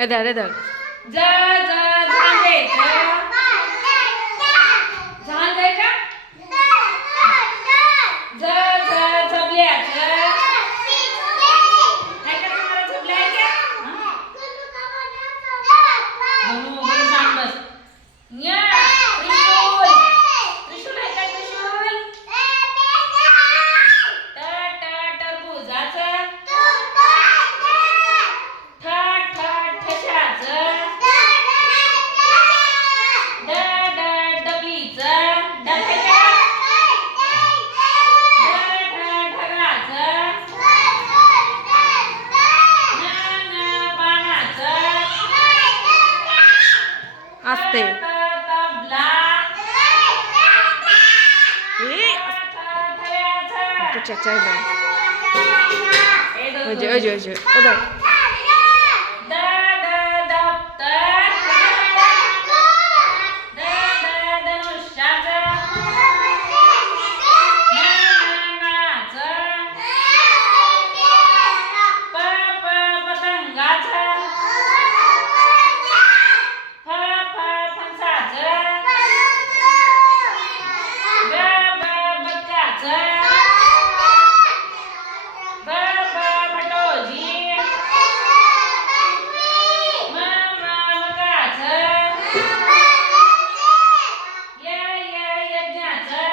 धर धर ज ज झांजायचं झांजायचं ज ज झबल्याचं काय का तुम्हाला झबल्याचं म्हणू म्हणू सांग बस न्या त्रिशूल त्रिशूल आहे का त्रिशूल ट ट टरबुजाचं ठ ठ ठशाचं ड ड डबलीचं ड काय का ढ ढ ढगाचं न न पानाचं असते तबला ए थव्याचं तुझ्या चायला ए दो अजय अजय अजय धर द द दप्तर द द धनुष्याचं न न नळाचं प प पतंगाचं फ फ फणसाचं ब ब बदकाचं ब ब बटोजी म म मकाचं य य यज्ञाचं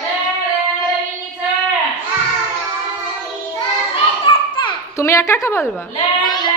र र रवीचं तुम्ही एका का बोलवा ल